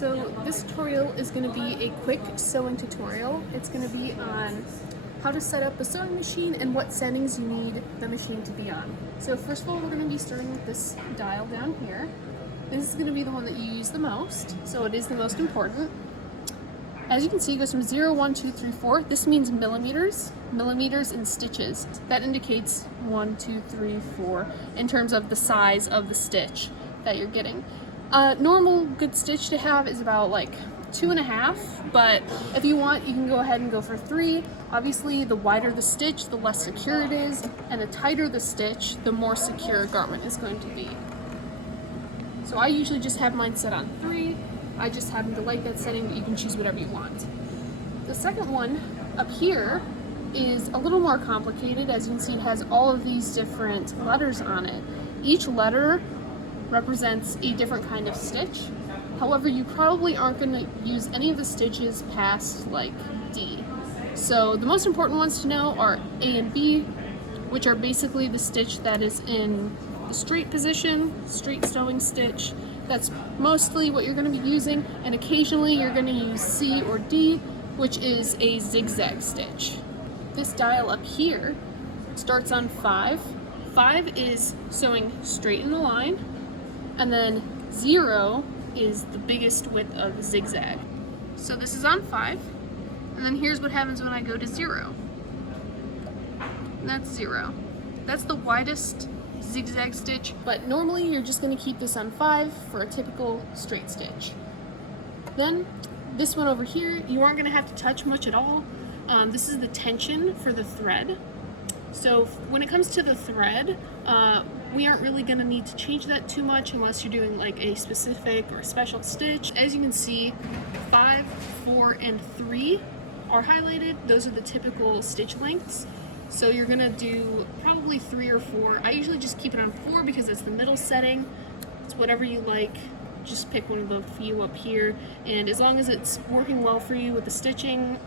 So this tutorial is going to be a quick sewing tutorial. It's going to be on how to set up a sewing machine and what settings you need the machine to be on. So first of all, we're going to be starting with this dial down here. This is going to be the one that you use the most, so it is the most important. As you can see, it goes from 0, 1, 2, 3, 4. This means millimeters and stitches. That indicates 1, 2, 3, 4 in terms of the size of the stitch that you're getting. Normal good stitch to have is about like 2.5, but if you want, you can go ahead and go for 3. Obviously, the wider the stitch, the less secure it is, and the tighter the stitch, the more secure a garment is going to be. So I usually just have mine set on 3. I just happen to like that setting, but you can choose whatever you want. The second one up here is a little more complicated. As you can see, it has all of these different letters on it. Each letter represents a different kind of stitch. However, you probably aren't going to use any of the stitches past like D. So the most important ones to know are A and B, which are basically the stitch that is in the straight position, straight sewing stitch. That's mostly what you're going to be using, and occasionally you're going to use C or D, which is a zigzag stitch. This dial up here starts on 5. 5 is sewing straight in a line, and then 0 is the biggest width of the zigzag. So this is on 5, and then here's what happens when I go to 0. And that's 0. That's the widest zigzag stitch, but normally you're just going to keep this on 5 for a typical straight stitch. Then this one over here, you aren't going to have to touch much at all. This is the tension for the thread. So when it comes to the thread, we aren't really going to need to change that too much unless you're doing like a specific or a special stitch. As you can see, 5, 4, and 3 are highlighted. Those are the typical stitch lengths. So you're going to do probably 3 or 4. I usually just keep it on 4 because it's the middle setting. It's whatever you like. Just pick one of the few up here. And as long as it's working well for you with the stitching,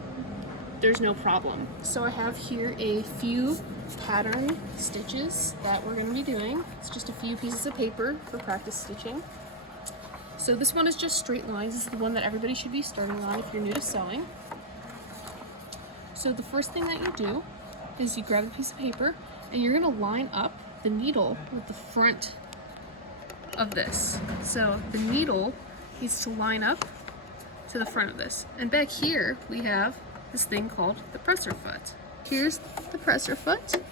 there's no problem. So I have here a few pattern stitches that we're going to be doing. It's just a few pieces of paper for practice stitching. So this one is just straight lines. This is the one that everybody should be starting on if you're new to sewing. So the first thing that you do is you grab a piece of paper and you're going to line up the needle with the front of this. So the needle needs to line up to the front of this. And back here we have this thing called the presser foot. Here's the presser foot.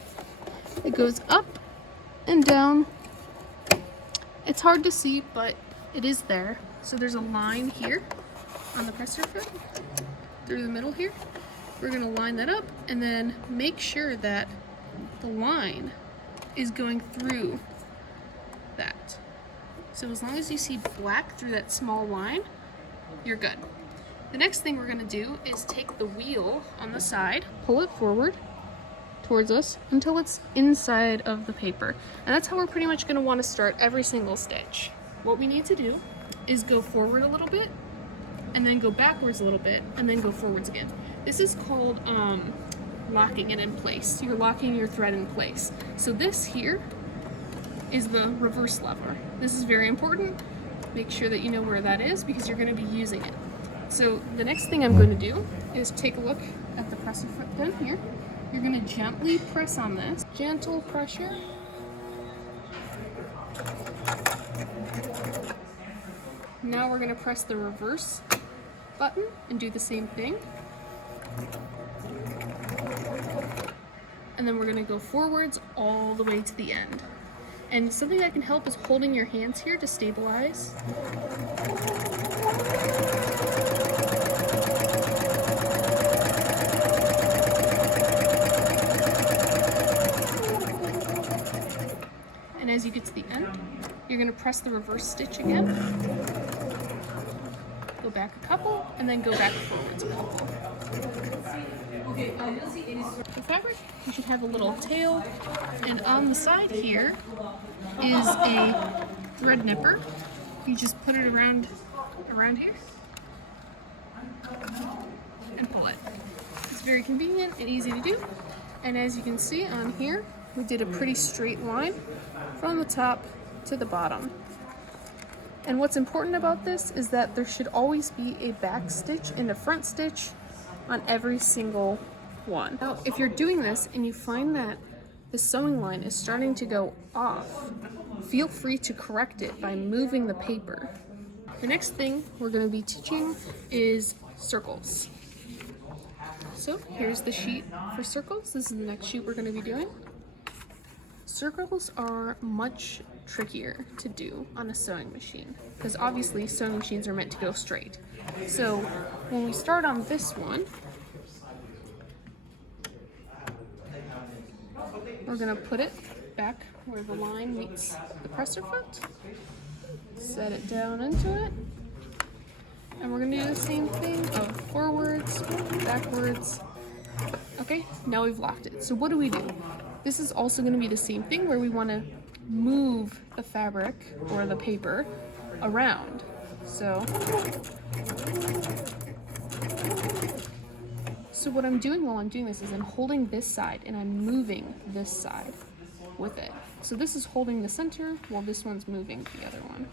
It goes up and down. It's hard to see, but it is there. So there's a line here on the presser foot through the middle here. We're going to line that up and then make sure that the line is going through that. So as long as you see black through that small line, you're good. The next thing we're going to do is take the wheel on the side, pull it forward towards us until it's inside of the paper. And that's how we're pretty much going to want to start every single stitch. What we need to do is go forward a little bit, and then go backwards a little bit, and then go forwards again. This is called locking it in place. You're locking your thread in place. So this here is the reverse lever. This is very important. Make sure that you know where that is because you're going to be using it. So the next thing I'm going to do is take a look at the presser foot down here. You're going to gently press on this. Gentle pressure. Now we're going to press the reverse button and do the same thing. And then we're going to go forwards all the way to the end. And something that can help is holding your hands here to stabilize. And as you get to the end, you're going to press the reverse stitch again. Go back a couple, and then go back forwards a couple. The fabric, you should have a little tail, and on the side here is a thread nipper. You just put it around here and pull it. It's very convenient and easy to do. And as you can see on here, we did a pretty straight line from the top to the bottom. And what's important about this is that there should always be a back stitch and a front stitch on every single one. Now, if you're doing this and you find that the sewing line is starting to go off, feel free to correct it by moving the paper. The next thing we're going to be teaching is circles. So here's the sheet for circles. This is the next sheet we're going to be doing. Circles are much trickier to do on a sewing machine because obviously sewing machines are meant to go straight. So when we start on this one, we're going to put it back where the line meets the presser foot, set it down into it, and we're going to do the same thing of forwards, backwards. Okay, now we've locked it. So what do we do? This is also going to be the same thing where we want to move the fabric or the paper around. So what I'm doing while I'm doing this is I'm holding this side and I'm moving this side with it. So this is holding the center while this one's moving the other one.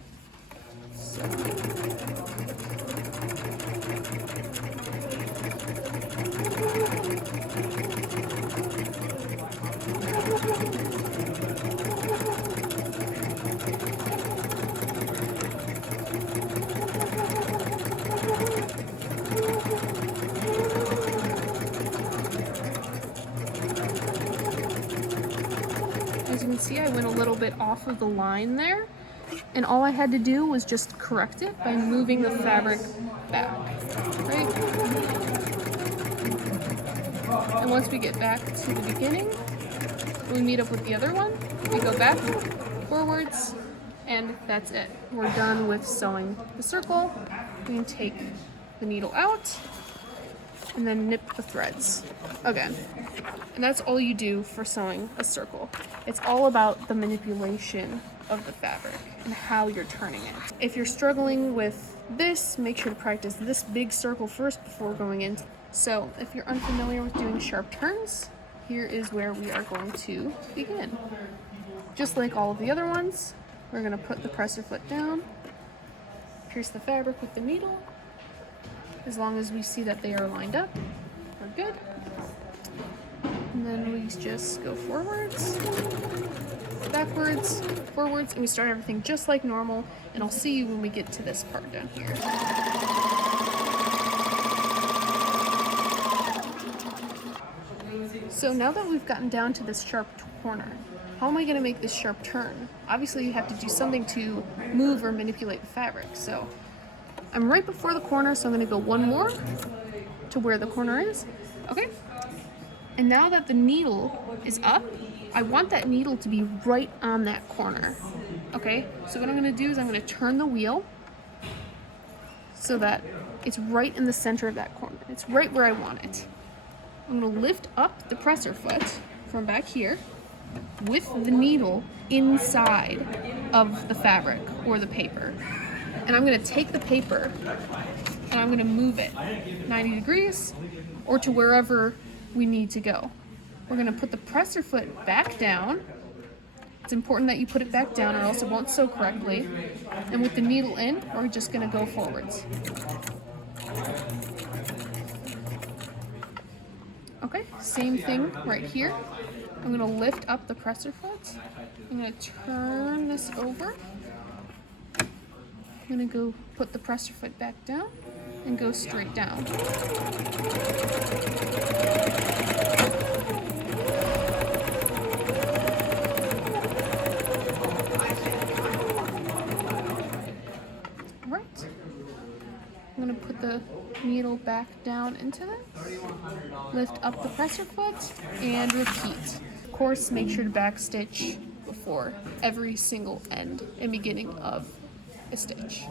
As you can see, I went a little bit off of the line there, and all I had to do was just correct it by moving the fabric back, right? And once we get back to the beginning, we meet up with the other one, we go back, forwards, and that's it. We're done with sewing the circle. We can take the needle out and then nip the threads again. And that's all you do for sewing a circle. It's all about the manipulation of the fabric and how you're turning it. If you're struggling with this, make sure to practice this big circle first before going in. So if you're unfamiliar with doing sharp turns, here is where we are going to begin. Just like all of the other ones, we're going to put the presser foot down, pierce the fabric with the needle. As long as we see that they are lined up, we're good. And then we just go forwards, backwards, forwards, and we start everything just like normal. And I'll see you when we get to this part down here. So now that we've gotten down to this sharp corner, how am I going to make this sharp turn? Obviously you have to do something to move or manipulate the fabric. So I'm right before the corner, so I'm going to go one more to where the corner is. Okay. And now that the needle is up, I want that needle to be right on that corner. Okay. So what I'm going to do is I'm going to turn the wheel so that it's right in the center of that corner. It's right where I want it. I'm going to lift up the presser foot from back here with the needle inside of the fabric or the paper. And I'm going to take the paper and I'm going to move it 90 degrees or to wherever we need to go. We're going to put the presser foot back down. It's important that you put it back down or else it won't sew correctly. And with the needle in, we're just going to go forwards. Okay, same thing right here. I'm going to lift up the presser foot. I'm going to turn this over. I'm going to go put the presser foot back down and go straight down. Right. I'm going to put the needle back down into this, lift up the presser foot, and repeat. Of course, make sure to backstitch before every single end and beginning of a stitch.